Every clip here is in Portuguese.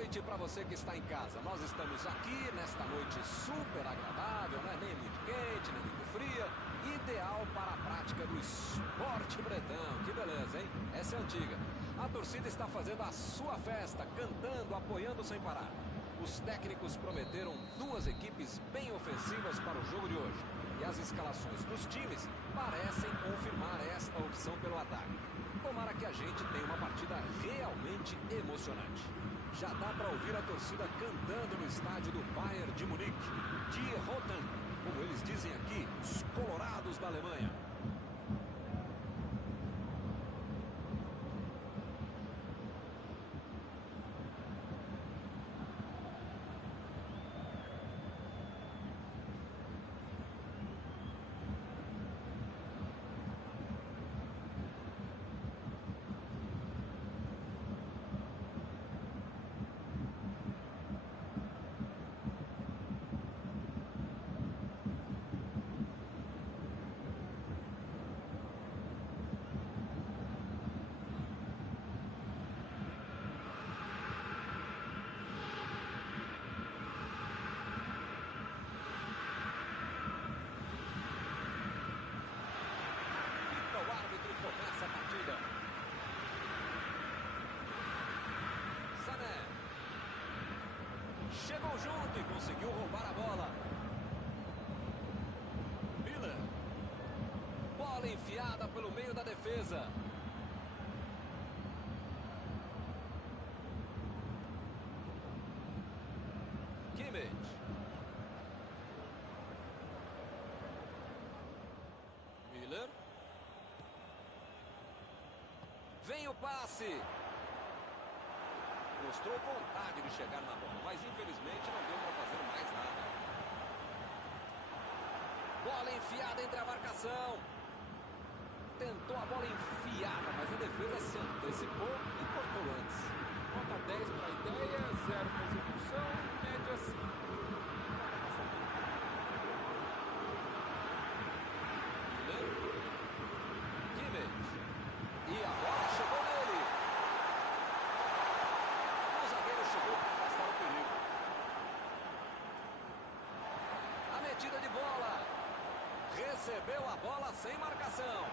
noite para você que está em casa. Nós estamos aqui nesta noite super agradável, né? Nem muito quente, nem muito fria. Ideal para a prática do esporte bretão. Que beleza, hein? Essa é antiga. A torcida está fazendo a sua festa, cantando, apoiando sem parar. Os técnicos prometeram duas equipes bem ofensivas para o jogo de hoje. E as escalações dos times parecem confirmar esta opção pelo ataque. Tomara que a gente tenha uma partida realmente emocionante. Já dá para ouvir a torcida cantando no estádio do Bayern de Munique. Die Roten, como eles dizem aqui, os colorados da Alemanha. Começa a partida. Sané. Chegou junto e conseguiu roubar a bola. Miller. Bola enfiada pelo meio da defesa. Kimmich. Miller. Vem o passe. Mostrou vontade de chegar na bola, mas infelizmente não deu para fazer mais nada. Bola enfiada entre a marcação. Tentou a bola enfiada, mas a defesa se antecipou e cortou antes. Nota 10 para a ideia, 0 para a execução, média 5. E a bola chegou nele. O zagueiro chegou para afastar o perigo. A metida de bola. Recebeu a bola sem marcação.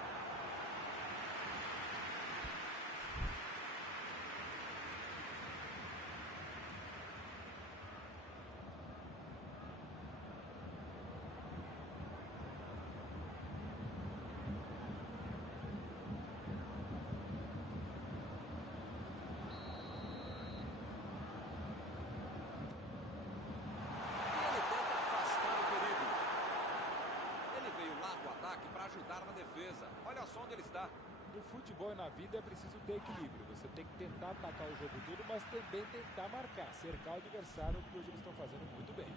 Para ajudar na defesa. Olha só onde ele está. No futebol e na vida é preciso ter equilíbrio. Você tem que tentar atacar o jogo todo, mas também tentar marcar, cercar o adversário, que hoje eles estão fazendo muito bem.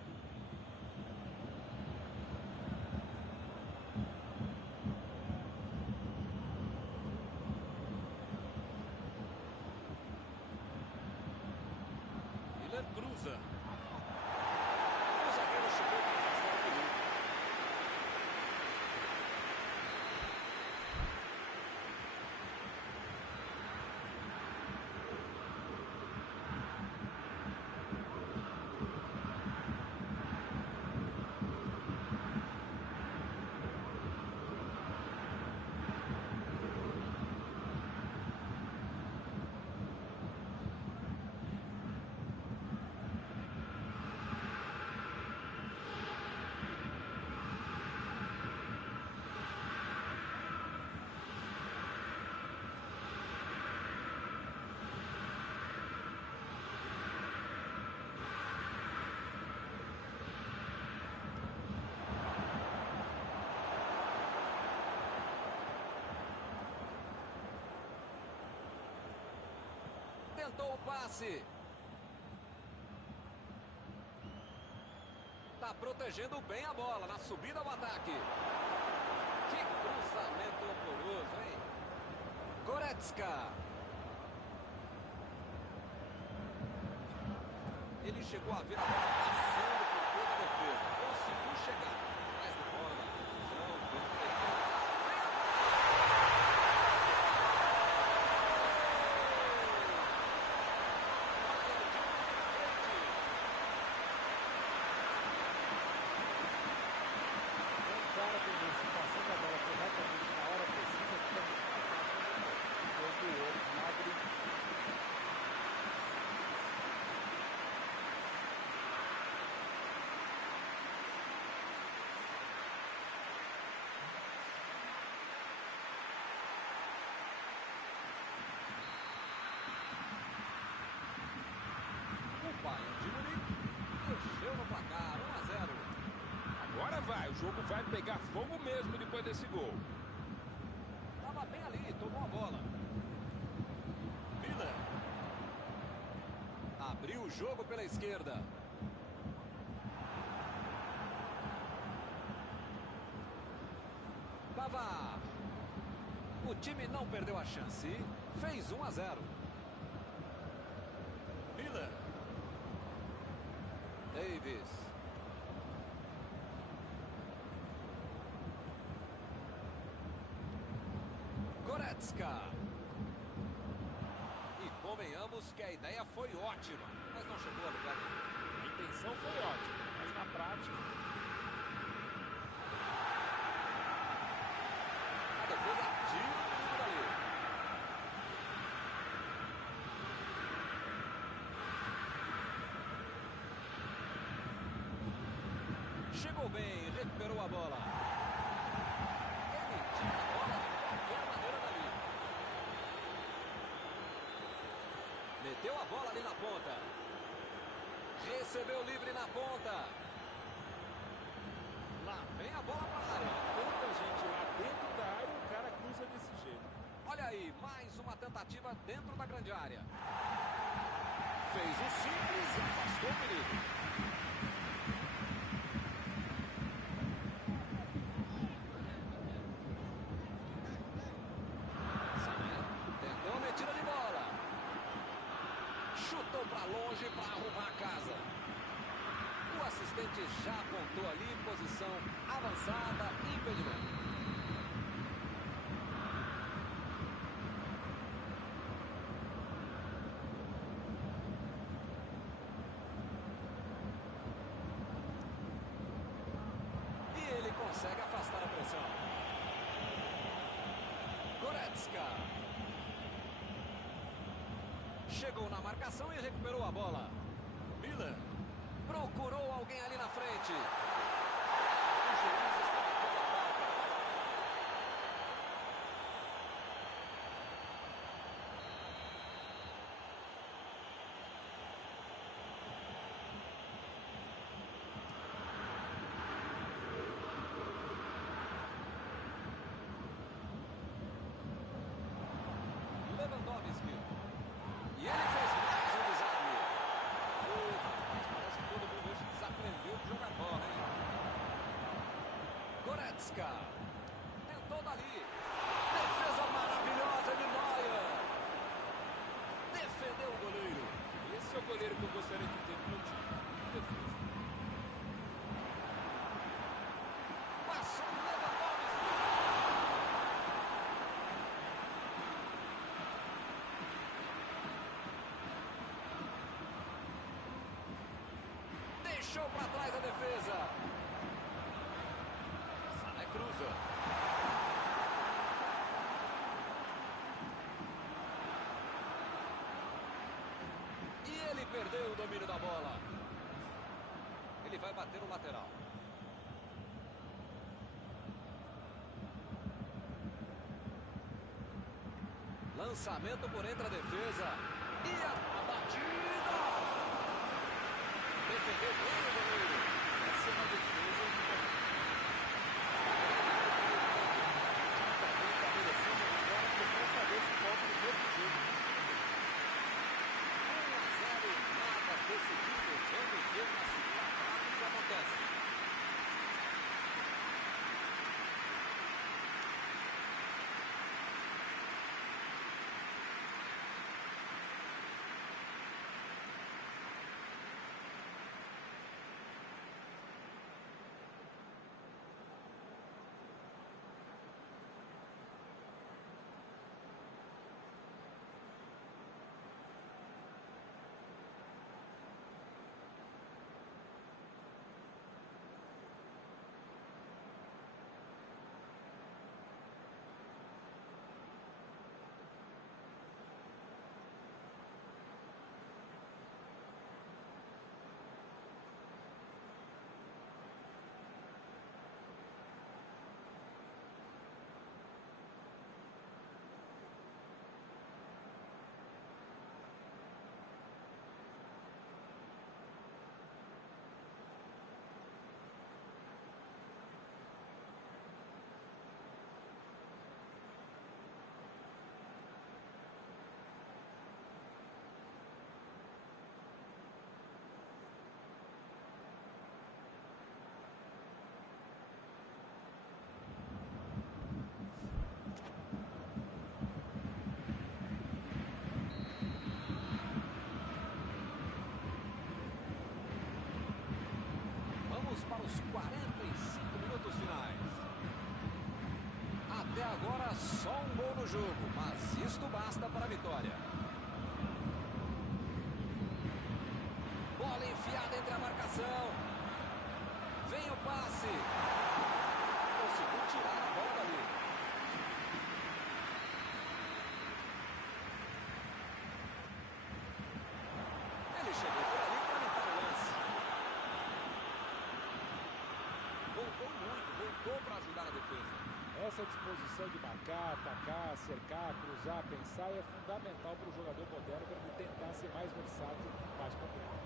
Miller cruza. O zagueiro chegou para afastar o perigo. Tentou o passe. Tá protegendo bem a bola na subida ao ataque. Que cruzamento horroroso, hein? Goretzka. Ele chegou a ver a bola passando por toda a defesa. Conseguiu chegar. Mas na hora da conclusão, jogo vai pegar fogo mesmo depois desse gol. Tava bem ali, tomou a bola. Miller. Abriu o jogo pela esquerda. Pavard. O time não perdeu a chance. Fez 1-0. Miller. Davis. Goretzka. E convenhamos que a ideia foi ótima, mas não chegou a lugar nenhum. A intenção foi ótima, mas na prática... A defesa tira o menino dali. Chegou bem, recuperou a bola. Ele tira a bola de qualquer maneira dali. Meteu a bola ali na ponta. Recebeu livre na ponta. Lá vem a bola para a área. Tanta gente lá dentro da área, o cara cruza desse jeito. Olha aí, mais uma tentativa dentro da grande área. Fez o simples e afastou o perigo. Chutou para longe para arrumar a casa. O assistente já apontou ali, posição avançada, impedimento. E ele consegue afastar a pressão. Goretzka. Chegou na marcação e recuperou a bola. Miller. Procurou alguém ali na frente. O juiz está marcando a falta. Lewandowski. E ele fez mais um desarme. Rapaz, parece que todo mundo hoje desaprendeu de jogar bola, hein? Goretzka. Tentou dali. Defesa maravilhosa de Neuer. Defendeu o goleiro. Esse é o goleiro que eu gostaria de ter no meu time. Que defesa. Passou o Lewandowski. Deixou para trás a defesa. Sané cruza. E ele perdeu o domínio da bola. Ele vai bater o lateral. Lançamento por entre a defesa. E a batida. Defendeu bem o goleiro. Essa é uma defesa que está merecendo agora, mas não saber se volta do mesmo jeito. 1-0 e nada decidido. Vamos ver na segunda fase o que acontece. Só um gol no jogo, mas isto basta para a vitória. Bola enfiada entre a marcação. Vem o passe. Conseguiu tirar a bola dali. Ele chegou por ali para limpar o lance. Voltou para ajudar a defesa. Essa disposição de marcar, atacar, cercar, cruzar, pensar é fundamental para o jogador moderno para ele tentar ser mais versátil, mais completo.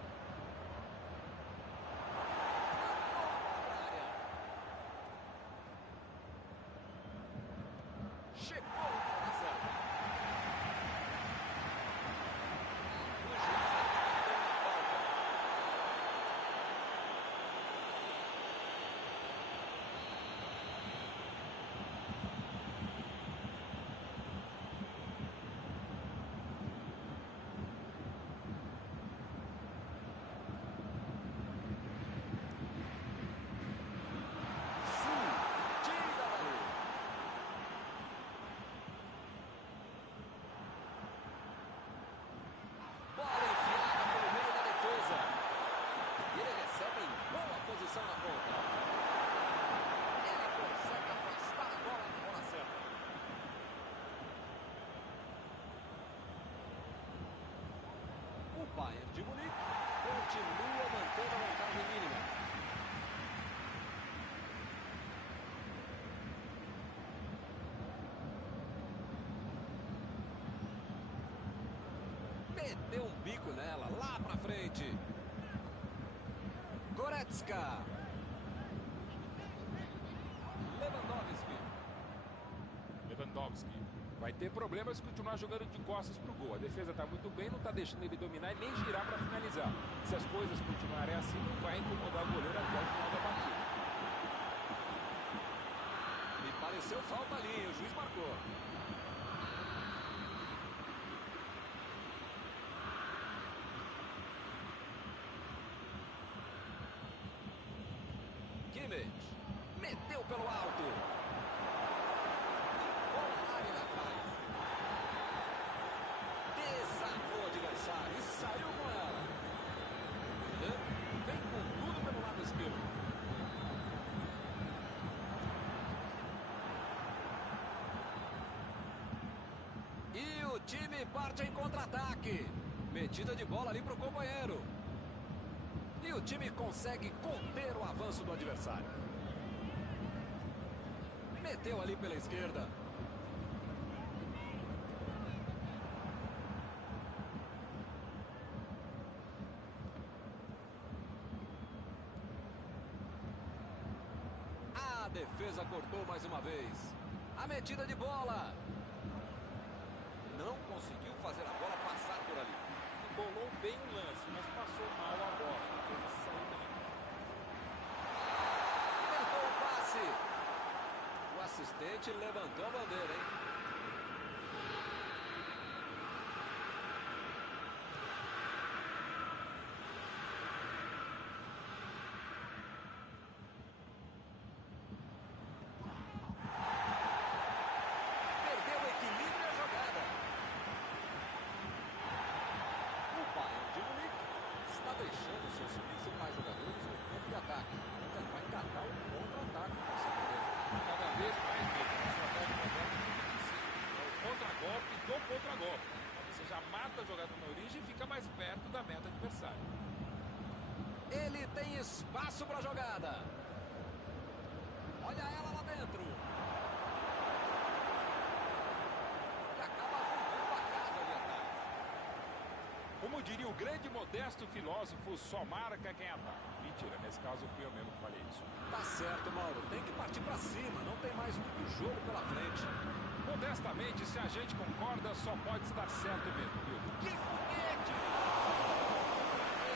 Chegou na certa. O juiz apitou uma falta. Na ponta. Ele consegue afastar a bola na hora certa. O Bayern de Munique continua mantendo a vantagem mínima. Meteu um bico nela, lá pra frente. Goretzka. Lewandowski vai ter problemas se continuar jogando de costas pro gol. A defesa está muito bem, não está deixando ele dominar e nem girar para finalizar. Se as coisas continuarem assim, não vai incomodar o goleiro até o final da partida. Me pareceu falta ali, o juiz marcou. Kimmich meteu pelo alto. Bola na área atrás. Desarmou o adversário e saiu com ela. Vem com tudo pelo lado esquerdo. E o time parte em contra-ataque. Metida de bola ali para o companheiro. E o time consegue conter o avanço do adversário. Meteu ali pela esquerda. A defesa cortou mais uma vez. A metida de bola. Não conseguiu fazer a bola passar por ali. Bolou bem o lance, mas passou mal a bola. A defesa saiu bem. Tentou o passe. O assistente levantou a bandeira, hein? Perdeu o equilíbrio e a jogada. O Bayern de Munique está deixando seus principais jogadores no campo de ataque. Tentar engatar um contra-ataque, com certeza. Cada vez mais mesmo. A estratégia moderna é o contra-golpe do contra-golpe. Você já mata a jogada na origem e fica mais perto da meta adversária. Ele tem espaço para a jogada. Olha ela lá dentro. E acaba arrumando a casa ali atrás. Como diria o grande modesto filósofo, só marca quem ataca. Mentira, nesse caso fui eu mesmo que falei isso. Tá certo, Mauro. Tem que partir para cima. Não tem mais muito jogo pela frente. Modestamente, se a gente concorda, só pode estar certo mesmo, viu? Que foguete!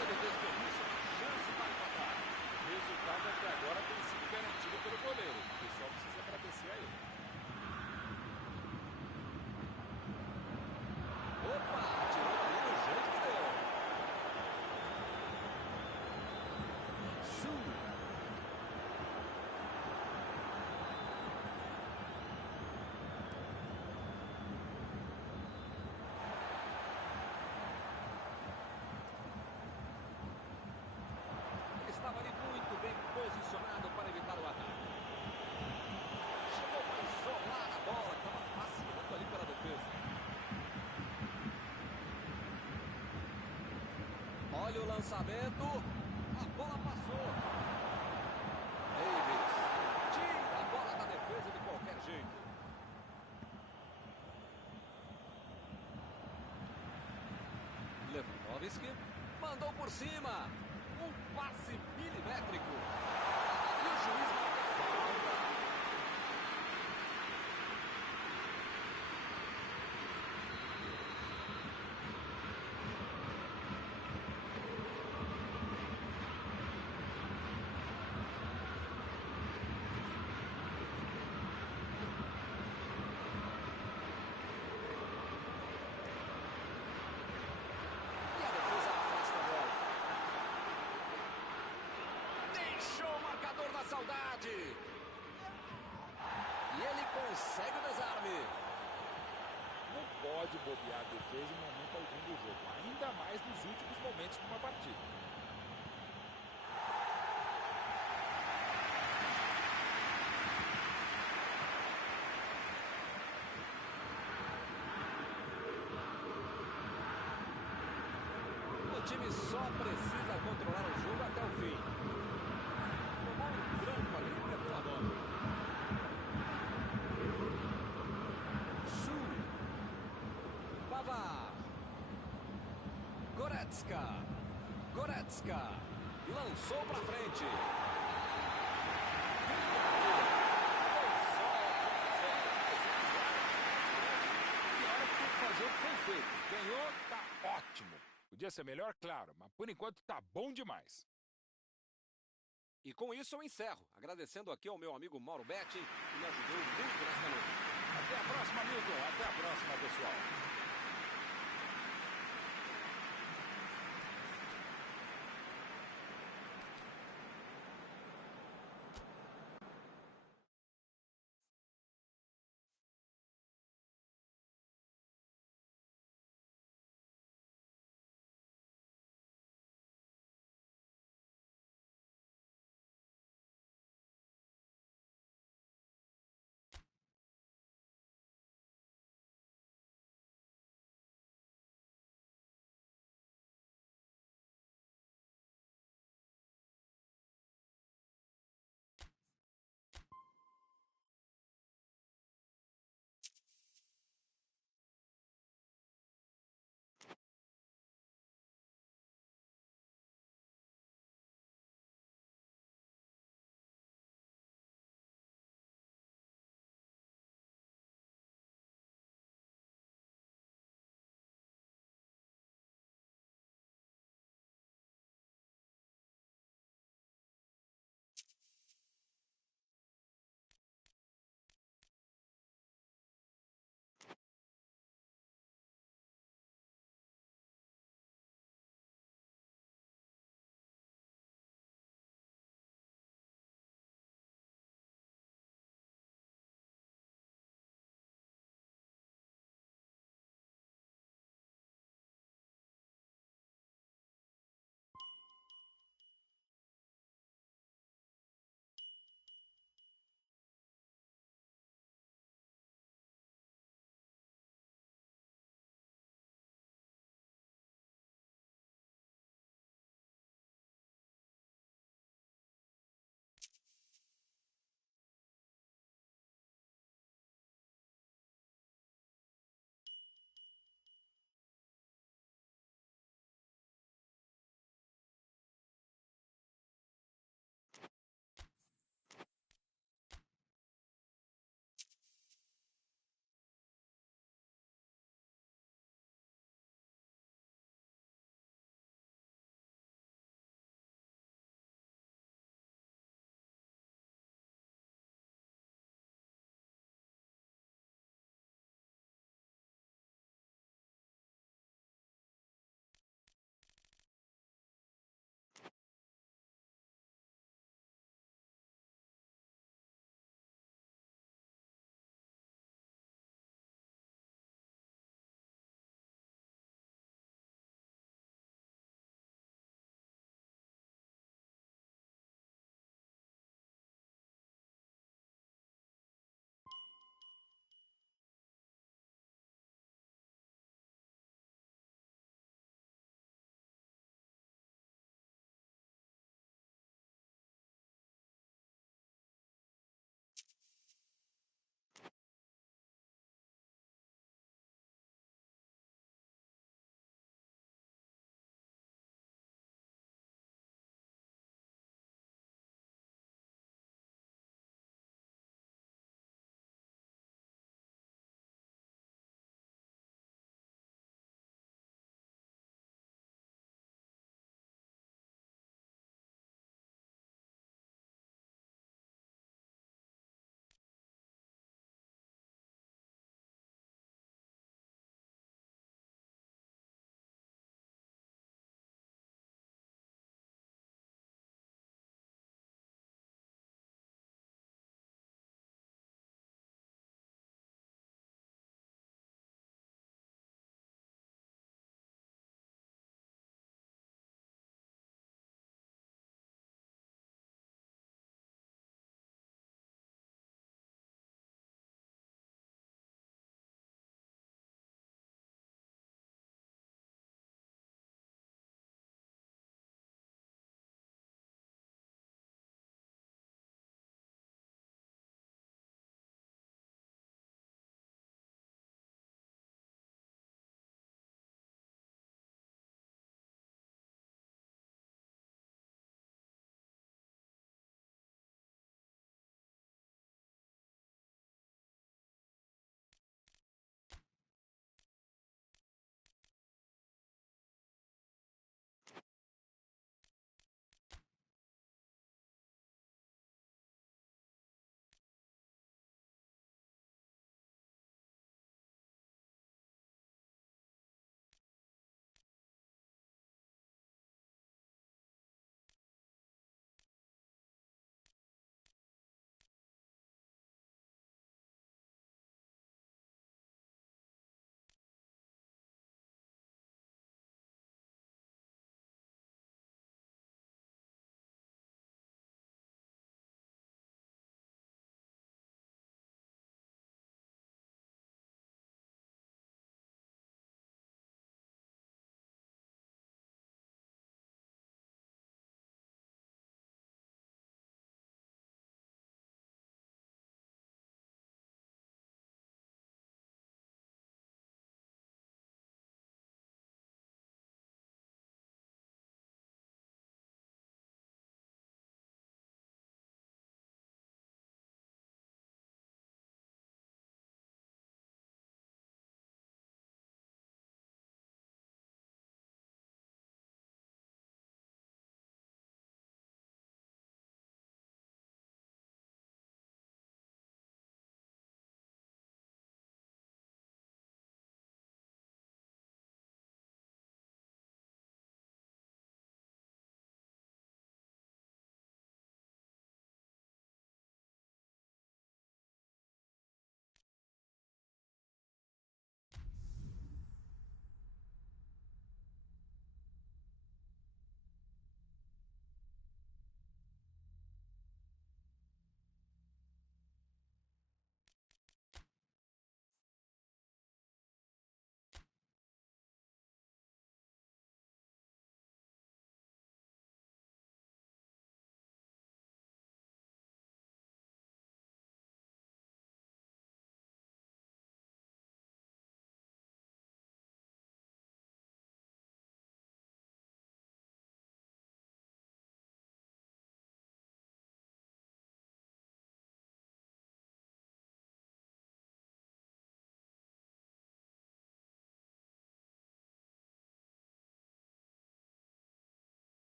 Ele desperdiça uma chance para empatar. O resultado até agora tem sido garantido pelo goleiro. O pessoal precisa agradecer a ele. Opa! Tirou ali do jeito que deu. Sul. lançamento. A bola passou. Davis tira a bola da defesa de qualquer jeito. Lewandowski mandou por cima. Um passe milimétrico. E o juiz marca falta. Saudade. E ele consegue o desarme. Não pode bobear a defesa em momento algum do jogo, ainda mais nos últimos momentos de uma partida. O time só precisa controlar o jogo até o fim. Tomou um tranco ali pela mão. Su. Pavard. Goretzka. Lançou pra frente. Ganhou, tá ótimo. Podia ser melhor, claro, mas por enquanto tá bom demais. E com isso eu encerro, agradecendo aqui ao meu amigo Mauro Betti, que me ajudou muito nesta noite. Até a próxima, Milton. Até a próxima, pessoal.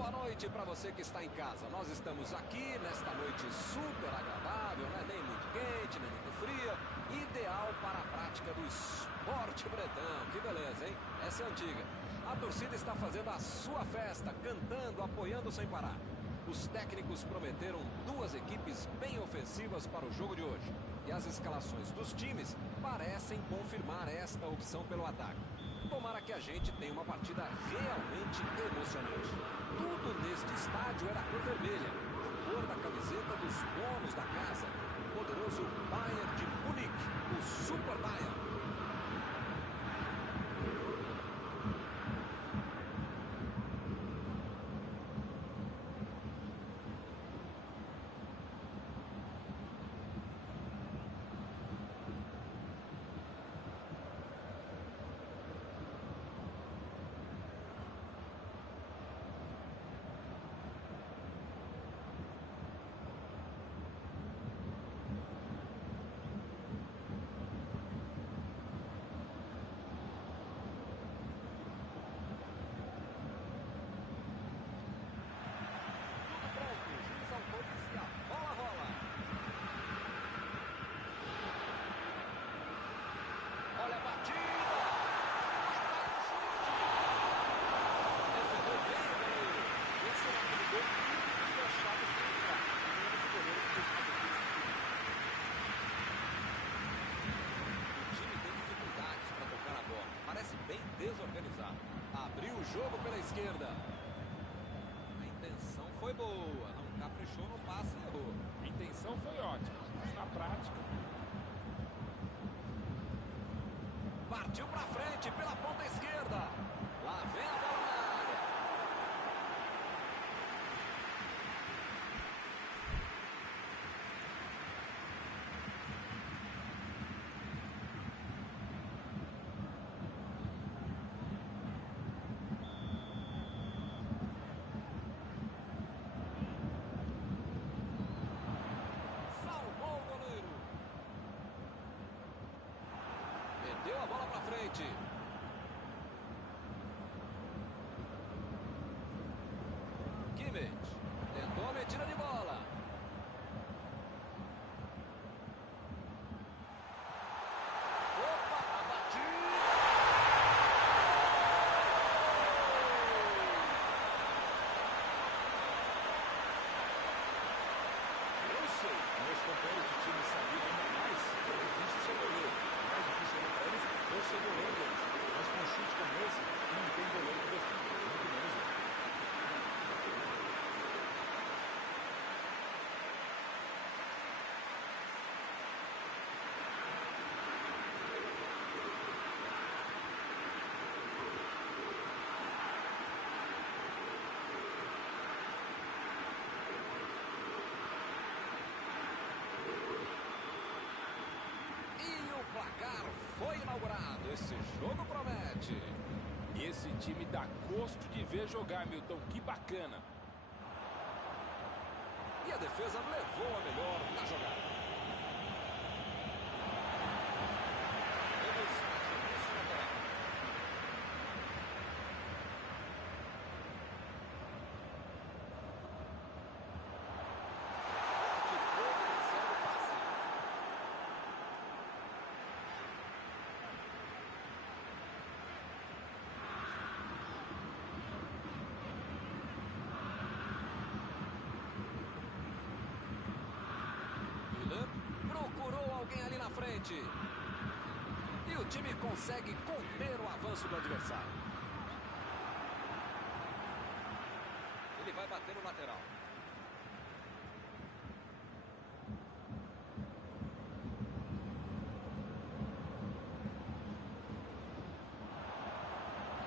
Boa noite para você que está em casa. Nós estamos aqui nesta noite super agradável, né? Nem muito quente, nem muito fria. Ideal para a prática do esporte bretão. Que beleza, hein? Essa é antiga. A torcida está fazendo a sua festa, cantando, apoiando sem parar. Os técnicos prometeram duas equipes bem ofensivas para o jogo de hoje. E as escalações dos times parecem confirmar esta opção pelo ataque. Tomara que a gente tenha uma partida realmente emocionante. Tudo neste estádio é da cor vermelha, cor da camiseta dos donos da casa, o poderoso Bayern de Munique, o Super Bayern. Desorganizado. Abriu o jogo pela esquerda. A intenção foi boa. Não caprichou no passe e errou. A intenção foi ótima, mas na prática... Partiu pra frente pela ponta esquerda. Lá vem a bola na área. Deu a bola pra frente. Kimmich tentou a metida de bola. Opa, a batida. Eu sei, meus companheiros de time sabiam ainda mais. É difícil ser goleiro. Mais difícil ainda para eles eu ser goleiro deles. Mas com um chute como esse, não tem goleiro que defenda. Muito menos eu. Placar foi inaugurado. Esse jogo promete. Esse time dá gosto de ver jogar, Milton. Que bacana. E a defesa levou a melhor na jogada. Procurou alguém ali na frente. E o time consegue conter o avanço do adversário. Ele vai bater no lateral.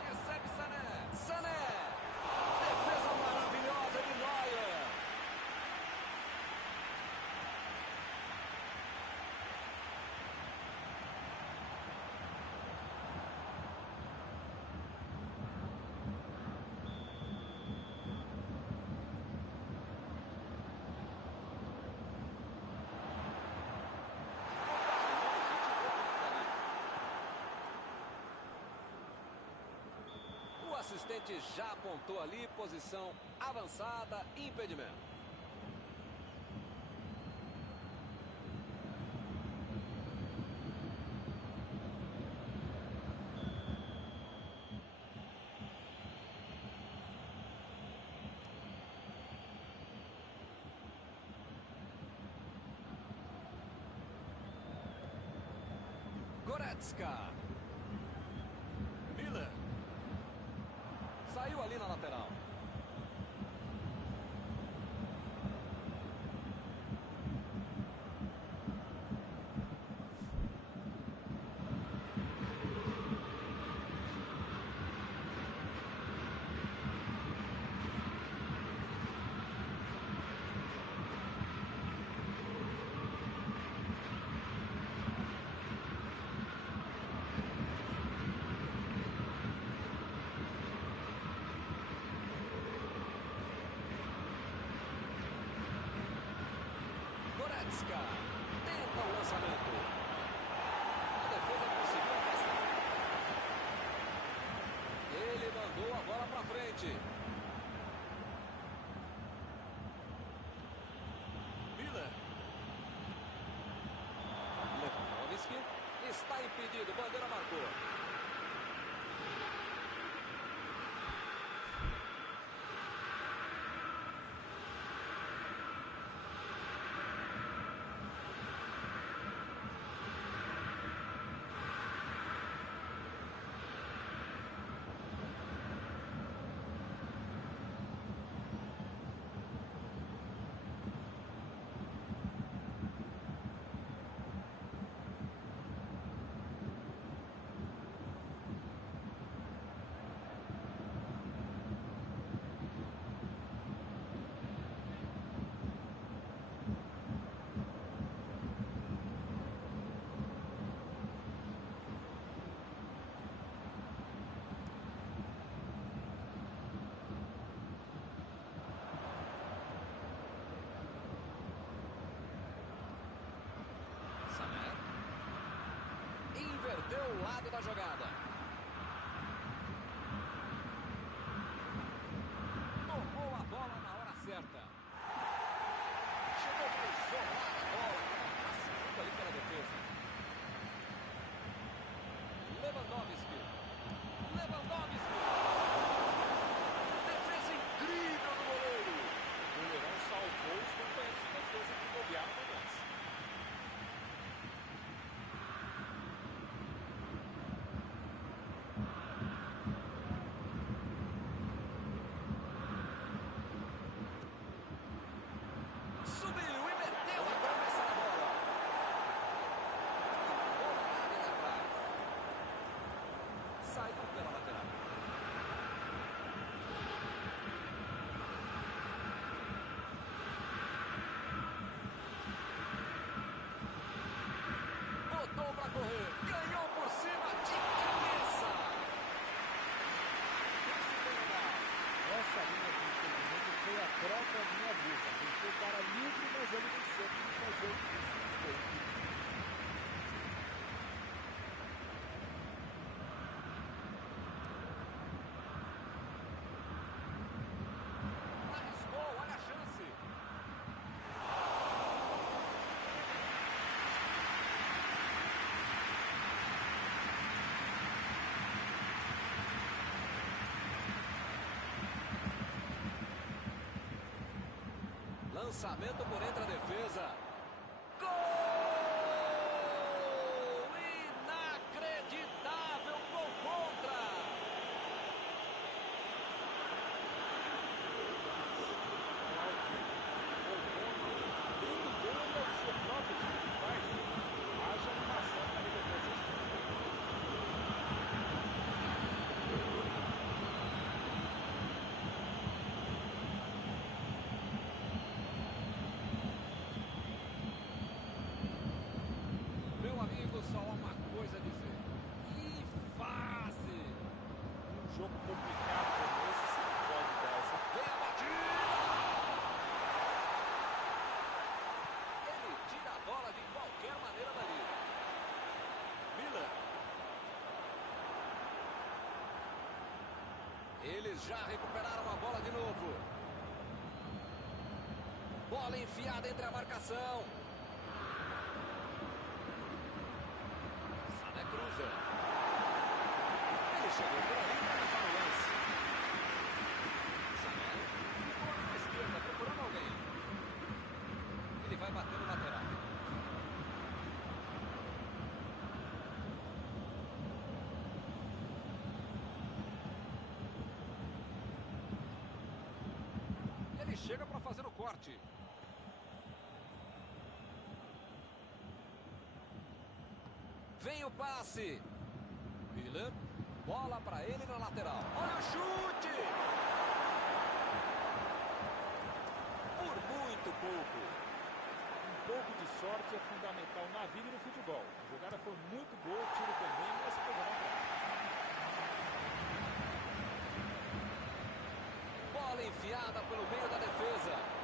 Recebe Sané. Sané. Defesa maravilhosa de Neuer. assistente já apontou ali, posição avançada, impedimento. Goretzka. Miller. Saiu ali na lateral. Tenta o lançamento. A defesa conseguiu afastar. Ele mandou a bola para frente. Miller. Lewandowski está impedido. Bandeira marcou. Inverteu o lado da jogada. Tomou a bola na hora certa. Chegou para isolar a bola. Passando ali pela defesa. Lewandowski. Defesa incrível do goleiro. O goleirão salvou os companheiros de defesa que bobearam no lance. Saiu pela lateral. Botou para correr. Ganhou por cima de cabeça. Essa linha de impedimento foi a própria minha boca. Deixou o cara livre, mas ele não soube fazer o que precisa. Lançamento por entre a defesa. Gol! Inacreditável gol contra! Haja animação para reverter essa história. Eles já recuperaram a bola de novo. Bola enfiada entre a marcação. Sané cruza. Ele chegou por ali para o lance. Sané ficou na esquerda procurando alguém. Ele vai bater no lateral. Ele chega para fazer o corte. Vem o passe. Miller. Bola para ele na lateral. Olha o chute! Por muito pouco. Um pouco de sorte é fundamental na vida e no futebol. A jogada foi muito boa, o tiro também, mas pegou na trave. Bola enfiada pelo meio da defesa.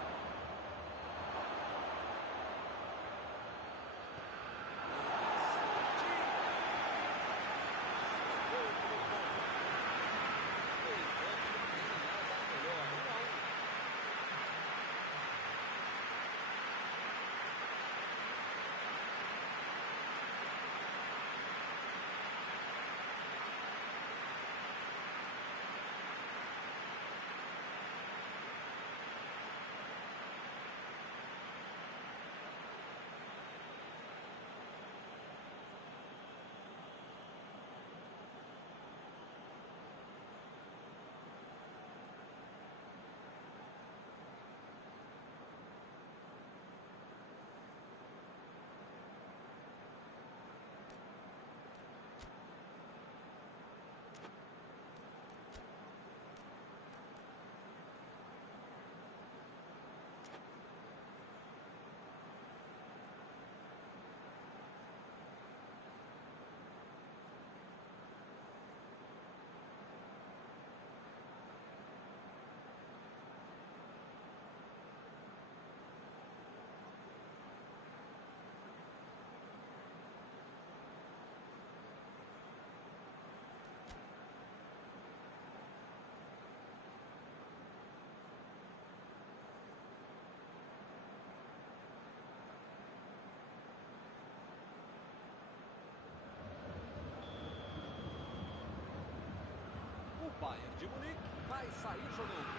O Bayern de Munique vai sair jogando.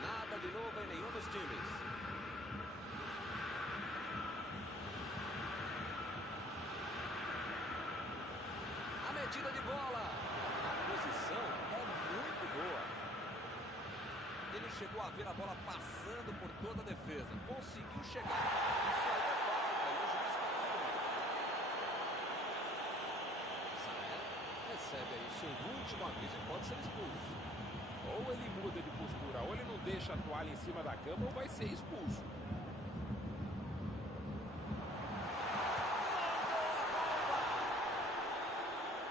Nada de novo em nenhum dos times. A metida de bola. A posição é muito boa. Ele chegou a ver a bola passando por toda a defesa. Conseguiu chegar. Isso aí é falta. E o juiz confirma. Sané recebe aí o seu último aviso e pode ser expulso. Ou ele muda de postura, ou ele não deixa a toalha em cima da cama, ou vai ser expulso.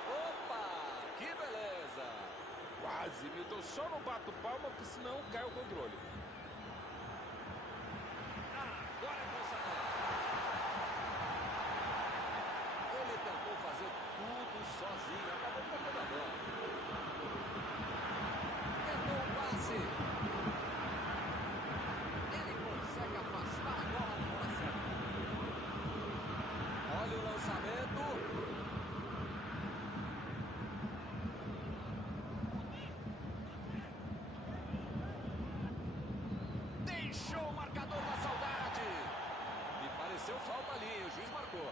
Opa, que beleza! Quase, Milton. Só não bato palma, porque senão cai o controle. Agora é com o Sané. Ele tentou fazer tudo sozinho. Acabou perdendo a bola. Tentou o passe. Ele consegue afastar a bola na hora certa. Olha o lançamento. Deixou o marcador da saudade. Me pareceu falta ali, o juiz marcou.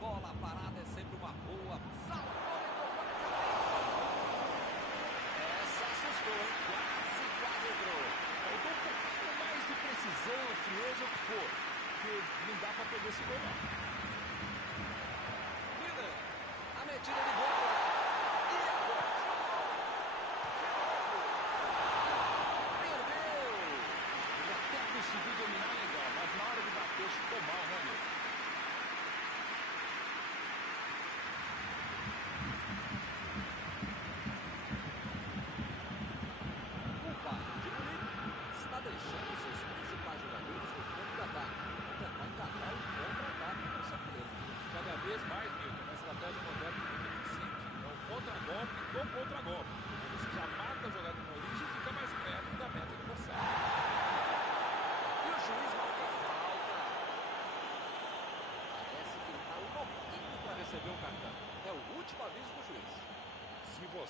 Bola parada é sempre uma boa. Salvou e tocou na cabeça. Essa assustou, hein? Quase entrou. Faltou um pouquinho mais de precisão, frieza, o que for. Porque não dá pra perder esse gol, não. Miller, a metida de bola. E agora? Perdeu. Ele até conseguiu dominar legal, mas na hora de bater chutou mal, né, meu?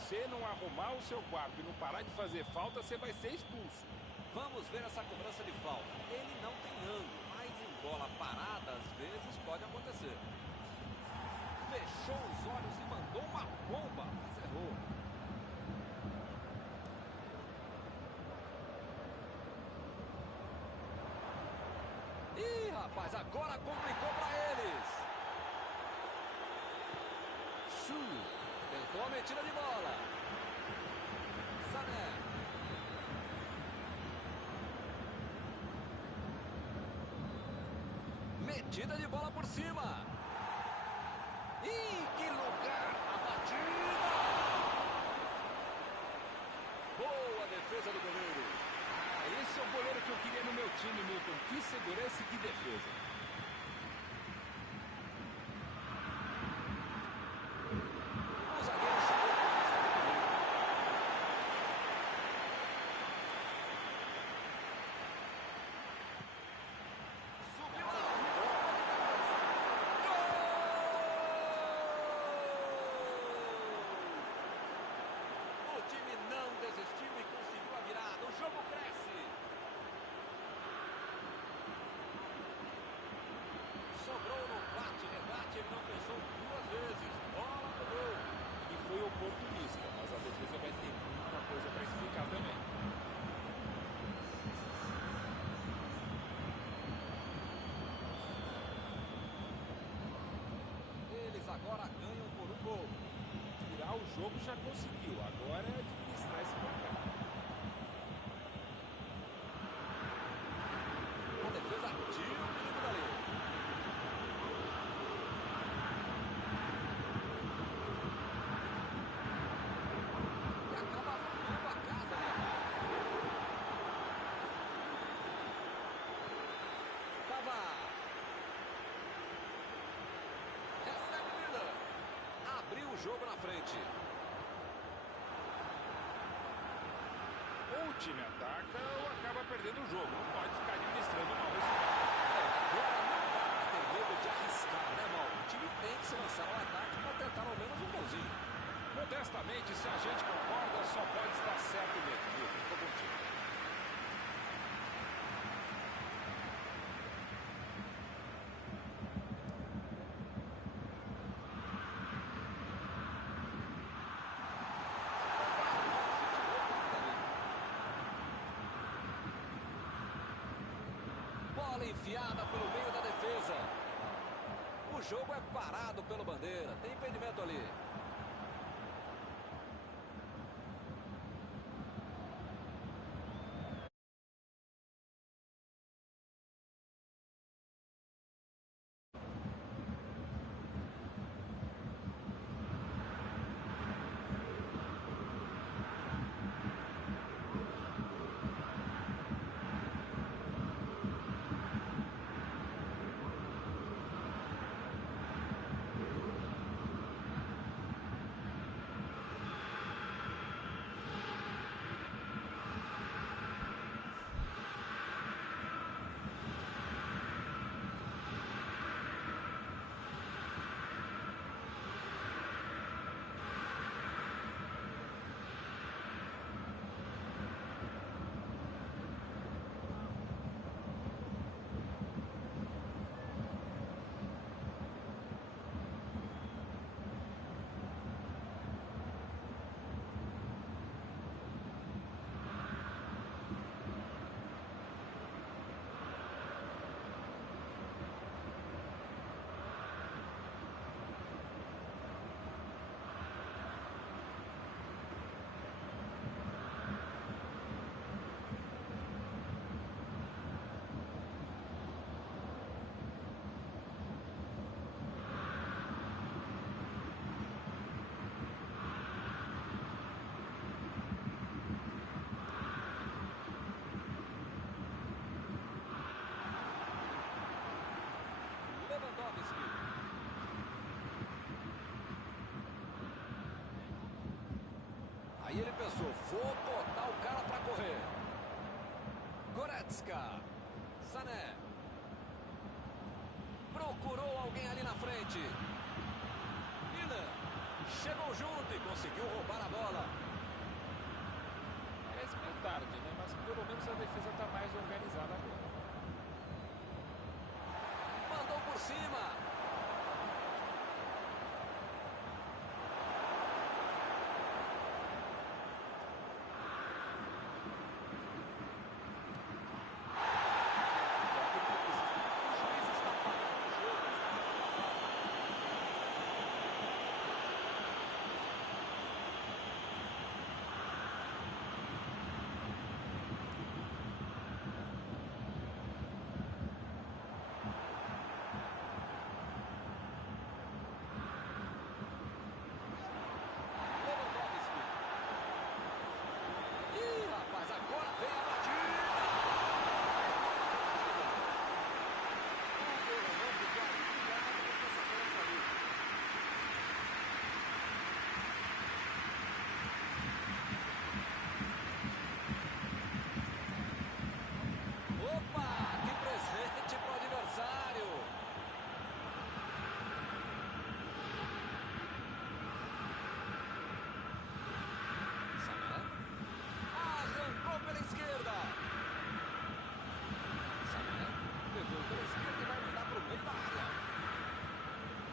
você não arrumar o seu quarto e não parar de fazer falta, você vai ser expulso. Vamos ver essa cobrança de falta. Ele não tem ângulo, mas em bola parada, às vezes, pode acontecer. Fechou os olhos e mandou uma bomba, mas errou. Ih, rapaz, agora complicou para eles. Tentou a metida de bola. Sané. Metida de bola por cima. Ih, que lugar! A batida! Boa defesa do goleiro. Esse é o goleiro que eu queria no meu time, Milton. Que segurança e que defesa. O zagueiro chegou para afastar o goleiro. Subiu a gol! O time não desistiu e conseguiu a virada. O jogo cresce. Sobrou no bate-rebate, ele não pensou duas vezes. Bola no gol. E foi oportunista, mas a defesa vai ter muita coisa para explicar também. Eles agora ganham por um gol. Virar o jogo já conseguiu, agora é administrar esse placar. A defesa tira o perigo dali. E acaba arrumando a casa, né? Pavar. Recebe o Miller. Abriu o jogo na frente. Ou o time ataca ou acaba perdendo o jogo. Não pode ficar administrando mal esse jogo. Agora não dá para ter medo de arriscar, né, Mauro? O time tem que se lançar ao ataque para tentar ao menos um golzinho. Modestamente, se a gente concorda, só pode estar certo mesmo, Milton. Tô contigo. Bola enfiada pelo meio da defesa. O jogo é parado pelo bandeira. Tem impedimento ali. Aí ele pensou, vou botar o cara para correr. Goretzka. Sané. Procurou alguém ali na frente. Miller. Chegou junto e conseguiu roubar a bola. Parece meio tarde, né? Mas pelo menos a defesa está mais organizada agora. Mandou por cima.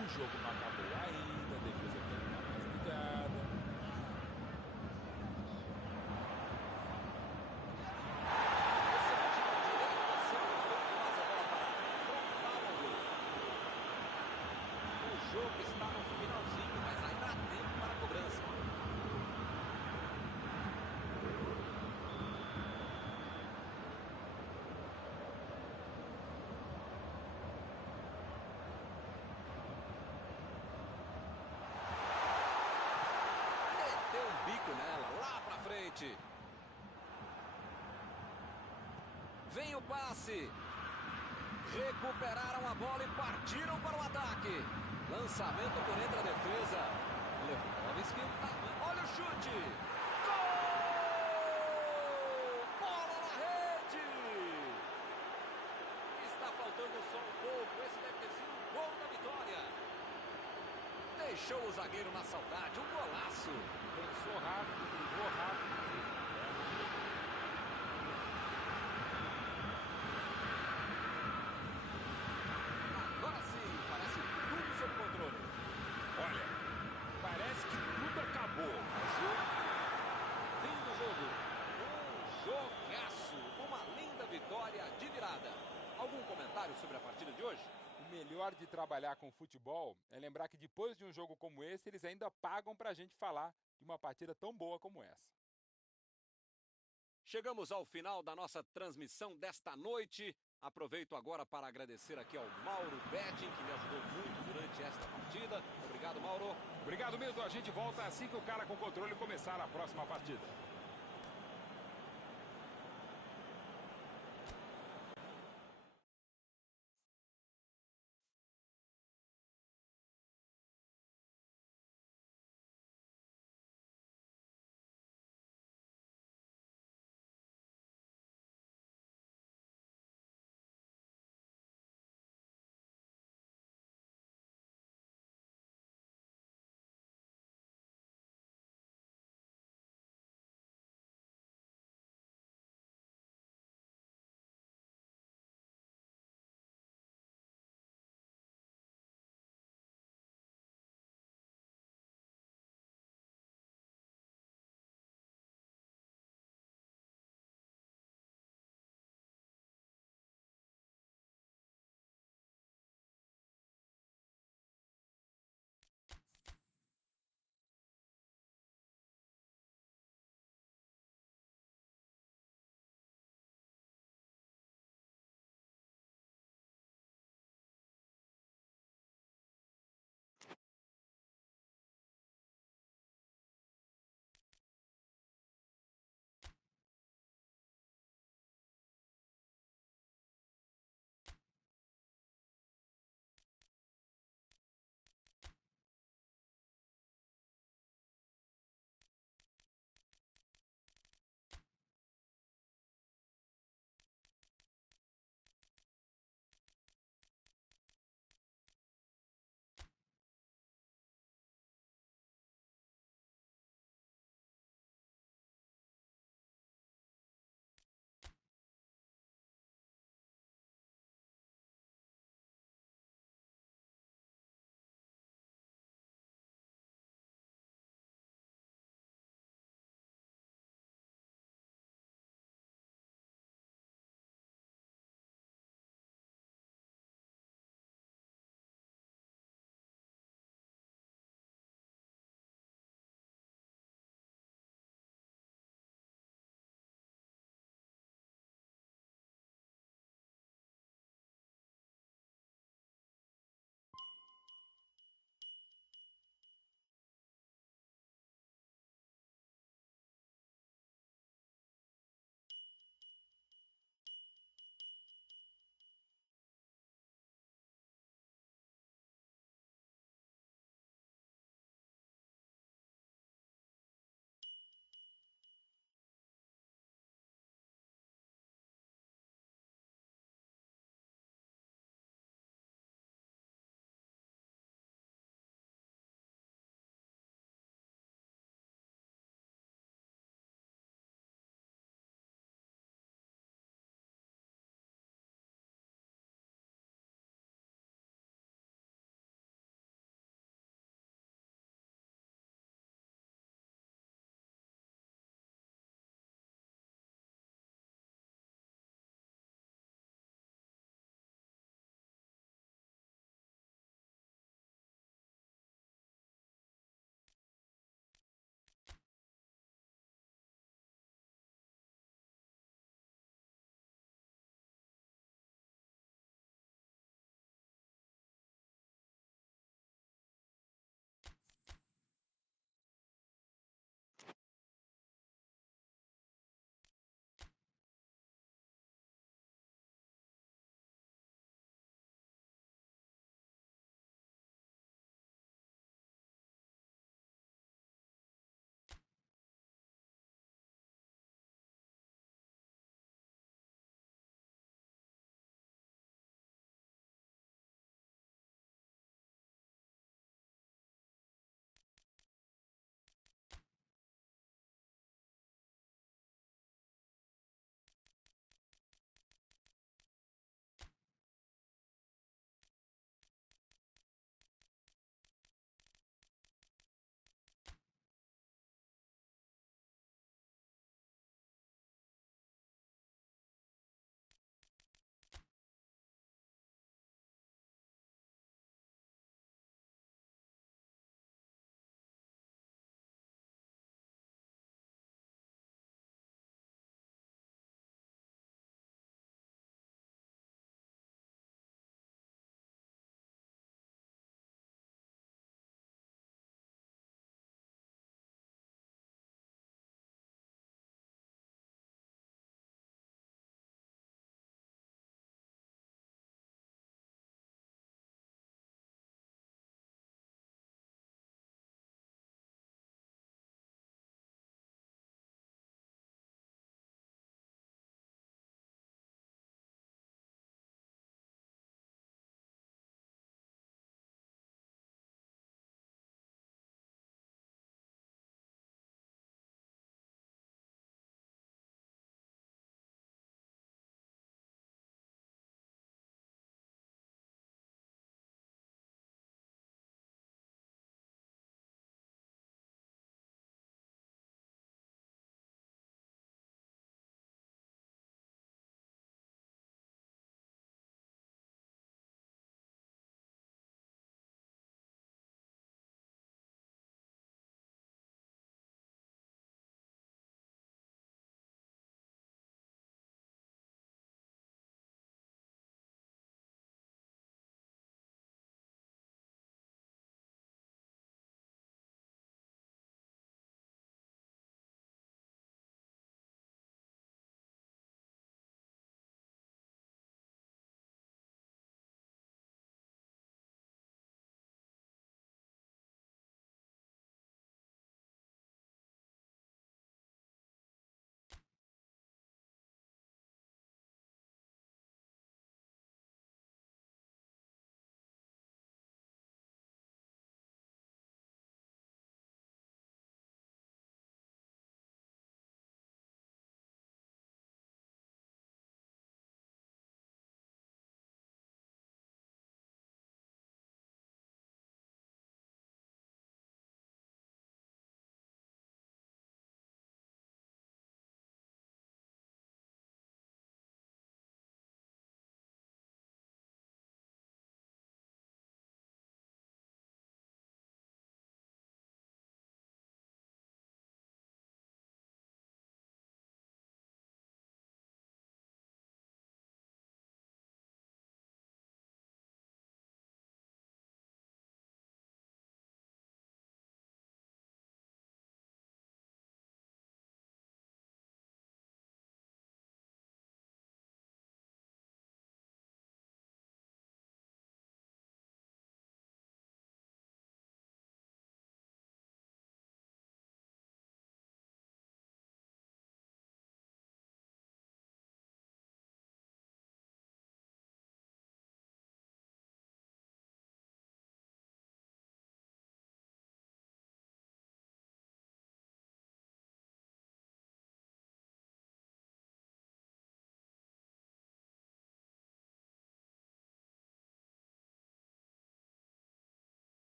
O jogo não acabou ainda, a defesa tem que estar mais ligada. O jogo está no finalzinho, mas ainda há tempo para a cobrança. Deu um bico nela, lá pra frente. Vem o passe. Recuperaram a bola e partiram para o ataque. Lançamento por entre a defesa. Lewandowski. Olha o chute. Gol! Bola na rede. Está faltando só um pouco. Esse deve ter sido o gol da vitória. Deixou o zagueiro na saudade. Um golaço. Pensou rápido, brigou rápido. Agora sim, parece tudo sob controle. Olha, parece que tudo acabou, mas Fim do jogo. Um jogaço. Uma linda vitória de virada. Algum comentário sobre a partida de hoje? o melhor de trabalhar com futebol é lembrar que depois de um jogo como esse, eles ainda pagam pra gente falar de uma partida tão boa como essa. Chegamos ao final da nossa transmissão desta noite. Aproveito agora para agradecer aqui ao Mauro Betting, que me ajudou muito durante esta partida. Obrigado, Mauro. Obrigado, Milton. A gente volta assim que o cara com controle começar a próxima partida.